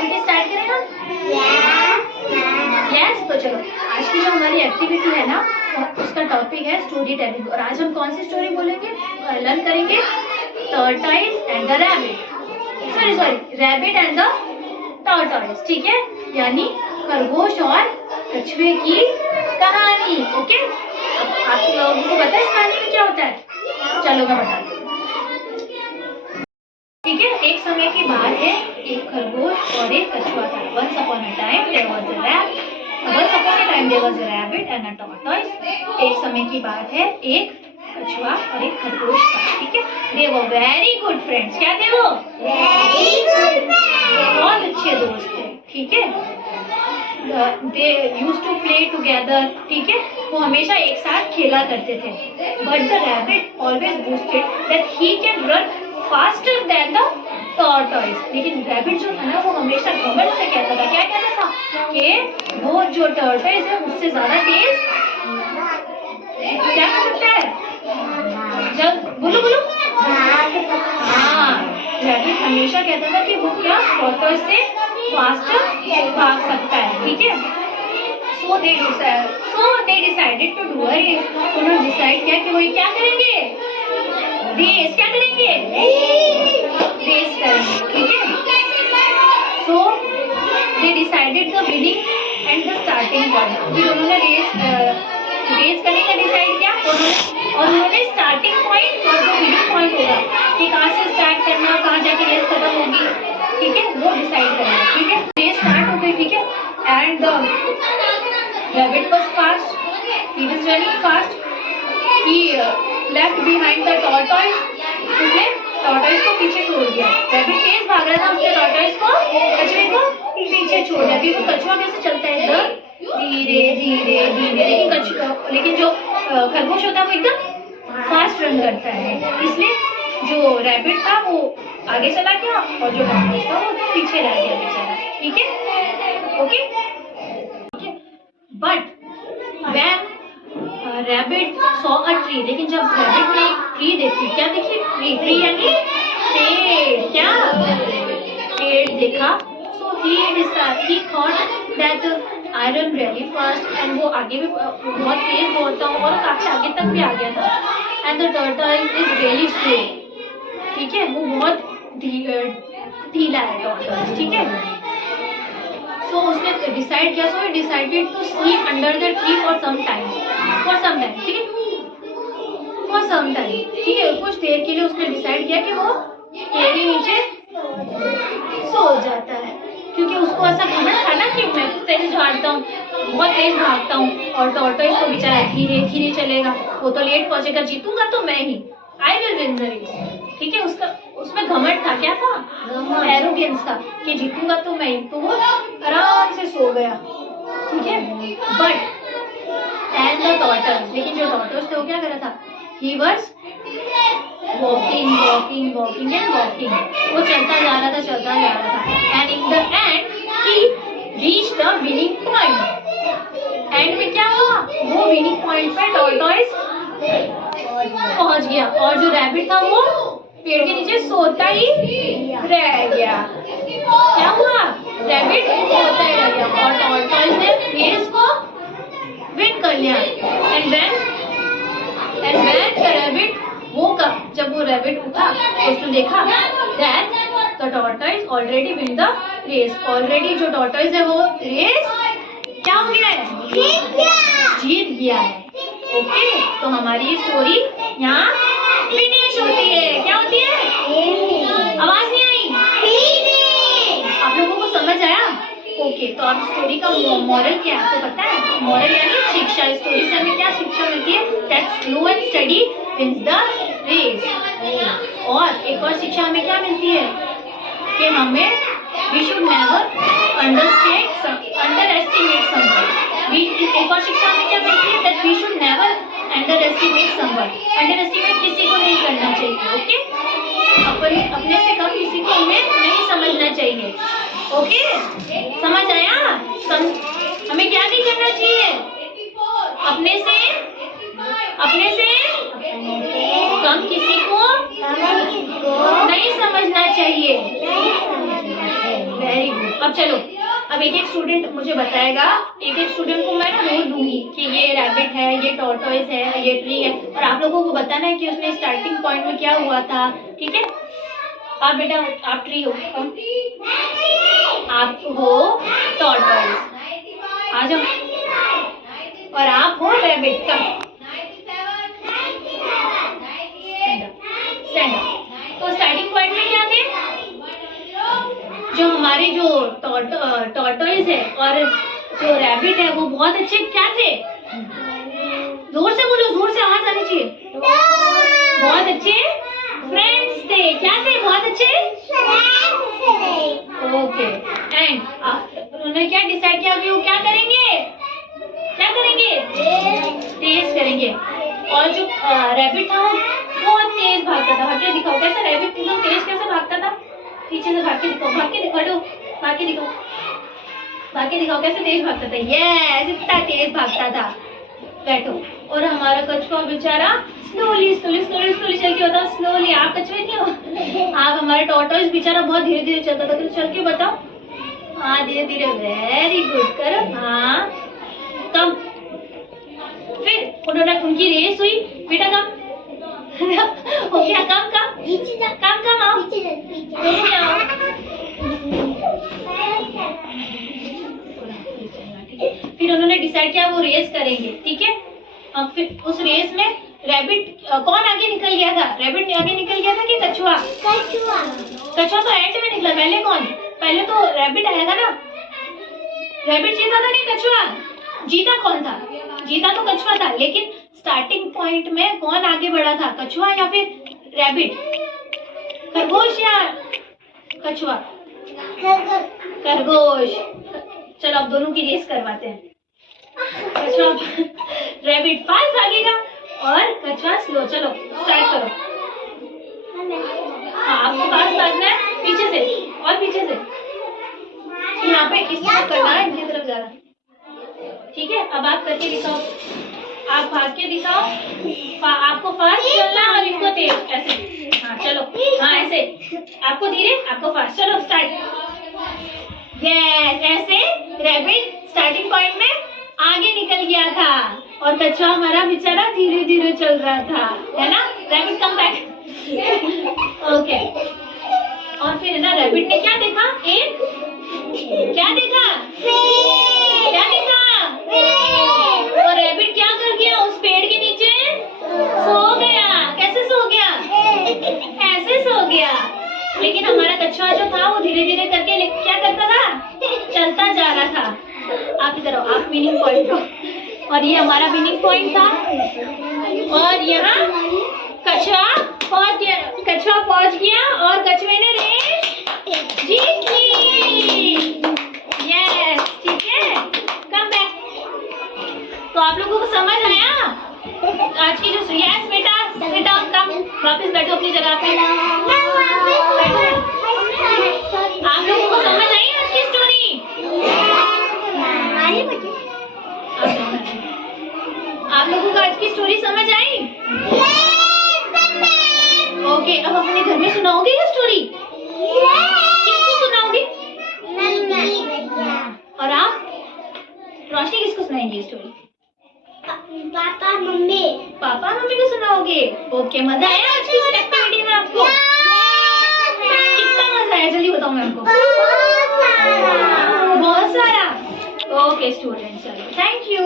Activity start करें हम? Yes. तो चलो आज की जो हमारी एक्टिविटी है ना उसका टॉपिक है स्टोरी टेलिंग। और आज हम कौन सी स्टोरी बोलेंगे, लर्न करेंगे? Tortoise and the rabbit. Sorry rabbit and the tortoise. ठीक है, यानी खरगोश और कछुए की कहानी। ओके, अब आप लोगों को पता है इस कहानी में क्या होता है? चलो मैं बताती हूँ। ठीक है, एक समय की बात है, एक खरगोश और एक कछुआ था। Once upon a time there was a rabbit and a tortoise। एक समय की बात है, एक कछुआ और एक खरगोश था। ठीक है, they were very good friends। क्या थे वो? Very good friends। बहुत अच्छे दोस्त थे। ठीक है, they used to play together। ठीक है, वो हमेशा एक साथ खेला करते थे। But the rabbit always boasted that he can run faster than the tortoise। लेकिन रैबिट जो था ना वो हमेशा घमंड से कहता था, क्या कहता था कि वो जो टर्टॉइज है उससे ज्यादा तेज क्या कर सकता है? जब बोलो बोलो हाँ, रैबिट हमेशा कहता था कि वो क्या टर्टॉइज से फास्टर भाग सकता है। ठीक है, so they decided to do a race। उन्होंने डिसाइड किया कि वो क्या करेंगे? रेस। क्या करेंगे? रेस करेंगे। ठीक है, so they decided the winning and the starting point। फिर उन्होंने रेस करने का डिसाइड किया और उन्होंने स्टार्टिंग पॉइंट और जो विनिंग पॉइंट होगा कि कहाँ से स्टार्ट करना, कहाँ जाके रेस खत्म होगी, ठीक है, वो डिसाइड करना। ठीक है, रेस स्टार्ट हो गई। ठीक है, and rabbit was fast, he was running fast, he left behind the tortoise। उसने tortoise को पीछे छोड़ दिया। rabbit तेज भाग रहा था, उसने tortoise को, कछुए को पीछे छोड़ दिया। अभी वो कछुआ कैसे चलता है? एकदम धीरे धीरे धीरे। लेकिन जो खरगोश होता है वो एकदम फास्ट रन करता है। इसलिए जो rabbit था वो आगे चला गया और जो खरगोश था वो पीछे रह गया बेचारा। ठीक है, okay. But when rabbit saw a tree, लेकिन जब rabbit ने एक ट्री देखी, क्या देखी? ट्री यानी पेड़। क्या? पेड़ देखा। So he thought that I run really fast, and वो आगे भी बहुत तेज दौड़ता हूँ और काफी आगे तक भी आ गया था। And the tortoise is really slow। ठीक है, वो बहुत ढीला है tortoise। ठीक है, so उसने डिसाइड किया, so he decided to sleep under the tree for some time। ठीक है, for some time। ठीक है, कुछ देर के लिए उसने डिसाइड किया कि वो पेड़ के नीचे सो जाता है, क्योंकि उसको ऐसा घमंड था ना कि मैं तो तेज भागता हूँ, बहुत तेज भागता हूँ और टॉर्टॉइज तो बेचारा धीरे धीरे चलेगा, वो तो लेट पहुंचेगा, जीतूंगा तो मैं ही, I will win the race. ठीक है, उसमें घमंड था। क्या था? एरोगेंस था कि जीतूंगा तो मैं ही, तो वो आराम से सो गया। ठीक है, बट एंड द टॉर्टॉइज, लेकिन जो टॉर्टॉइज थे वो क्या कर रहा था? He was walking walking walking and walking. वो चलता जा रहा था and in the and he reach the winning point. And में क्या हुआ? वो विनिंग पॉइंट पे टॉर्टॉइज पहुंच गया और जो रैबिट था वो पेड़ के नीचे सोता ही रह गया। क्या हुआ? रैबिट सोता ही रह गया और टॉर्टॉइज ने रेस को विन कर लिया। And when the rabbit woke up, जब वो रैबिट उठा उसने देखा that the tortoise already win the race। Already जो टॉर्टॉइज है वो रेस क्या हो गया है? जीत गया है। ओके, तो हमारी स्टोरी यहाँ फिनिश होती है। क्या होती है? आवाज नहीं आई? आप लोगों को समझ आया? ओके, तो अब स्टोरी का मॉरल क्या है आपको पता है? मॉरल यानी शिक्षा। स्टोरी से हमें क्या शिक्षा मिलती है? That slow and study wins the race. और एक और शिक्षा हमें क्या मिलती है कि हमें we should never underestimate someone. एक और शिक्षा हमें क्या मिलती है? That we should never underestimate someone. Underestimate किसी को नहीं करना चाहिए। ओके, अपने से कम किसी को हमें नहीं समझना चाहिए। ओके, समझ आया? हमें क्या नहीं करना चाहिए? अपने से कम किसी को नहीं समझना चाहिए। Very good. गुड। अब चलो, अब एक एक स्टूडेंट मुझे बताएगा, एक एक स्टूडेंट को मैं ना रोल दूंगी कि ये रैबिट है, ये टॉर्टोइस है, ये ट्री है, और आप लोगों को बताना है कि उसमें स्टार्टिंग पॉइंट में क्या हुआ था। ठीक है? आप बेटा, आप ट्री हो, आप हो टॉर्टोइस, आ जाओ, और आप हो रैबिट। कम, स्टैंड अप। तो स्टार्टिंग पॉइंट में क्या थे? जो हमारे जो टॉर्टोइस है और जो रैबिट है वो बहुत अच्छे क्या थे? जोर से बोलो, जोर से आवाज आनी चाहिए। बहुत अच्छे फ्रेंड्स थे। क्या थे? बहुत अच्छे ओके। एंड उन्होंने क्या डिसाइड किया कि वो क्या करेंगे? क्या करेंगे? रेस करेंगे। और जो रैबिट था वो बहुत तेज भागता था। भाग के दिखाओ कैसे रैबिट एकदम तेज कैसे भागता था? पीछे से भाग के दिखाओ, भाग के दिखाओ, भाग के दिखाओ, भाग के दिखाओ कैसे तेज भागता था। यस, इतना तेज भागता था। बैठो। और हमारा कछुआ बेचारा स्लोली स्लोली स्लोली स्लोली चल के बताओ। स्लोली, आप कछुए नहीं हो, आप हमारा टॉर्टोइस बेचारा बहुत धीरे धीरे चलता था। तो चल के बताओ। हाँ, धीरे धीरे। Very good. करो। हाँ, कम। फिर उन्होंने उनकी रेस हुई। बेटा कम हो गया। कम कम कम आओ। फिर उन्होंने डिसाइड किया वो रेस करेंगे। ठीक है? अब फिर उस रेस में रैबिट कौन आगे निकल गया था? रैबिट आगे निकल गया था कि कछुआ? कछुआ तो एंड में निकला। पहले कौन? पहले तो रैबिट आएगा ना। रैबिट जीता था कि कछुआ? जीता कौन था? जीता तो कछुआ था, लेकिन स्टार्टिंग पॉइंट में कौन आगे बढ़ा था? कछुआ या फिर रैबिट? खरगोश या कछुआ? खरगोश। चलो अब दोनों की रेस करवाते हैं। कछुआ रैबिट फास्ट भागेगा और कछुआ स्लो। चलो स्टार्ट करो। हाँ, आपको फास्ट भागना है। पीछे से और पीछे से। यहाँ पे इस तरफ करना है, इनकी तरफ जाना। ठीक है? अब आप करके दिखाओ। आप भाग के दिखाओ। आपको फास्ट चलना है और इनको तेज। ऐसे। हाँ चलो। हाँ ऐसे। आपको धीरे, आपको फास्ट। चलो स्टार्ट। यस, ऐसे रैबिट स्टार्टिंग पॉइंट में आगे निकल गया था और कछुआ हमारा बेचारा धीरे धीरे चल रहा था, है ना? Rabbit come back. ओके। और फिर ना रैबिट ने क्या देखा? एक क्या देखा? क्या देखा? और रैबिट क्या कर गया? उस पेड़ के नीचे सो गया। कैसे सो गया? ऐसे सो गया। लेकिन हमारा कछुआ जो था वो धीरे धीरे करके क्या करता था? चलता जा रहा था। आप इधर आओ, आप विनिंग पॉइंट हो। और ये हमारा विनिंग पॉइंट था। और यहाँ कछुआ पहुंच गया और कछुए ने रेस जीत ली। यस, ठीक है? Come back. तो आप लोगों को समझ आया आज की जो? यस बेटा, बेटा कम वापस बैठो अपनी जगह पे। आप लोगों को समझ आई आज की स्टोरी? आप लोगों को आज की स्टोरी समझ आई? ओके, अब अपने घर में सुनाओगे ये स्टोरी? किसको सुनाओगे? और आप? रोशनी किसको सुनाएंगी ये story? Papa mummy. Papa mummy को सुनाओगे? ओके। मजा आया आज की एक्टिविटी में आपको? कितना मजा आया? जल्दी बताओ मैं आपको। बहुत सारा। ओके स्टूडेंट, चलो थैंक यू।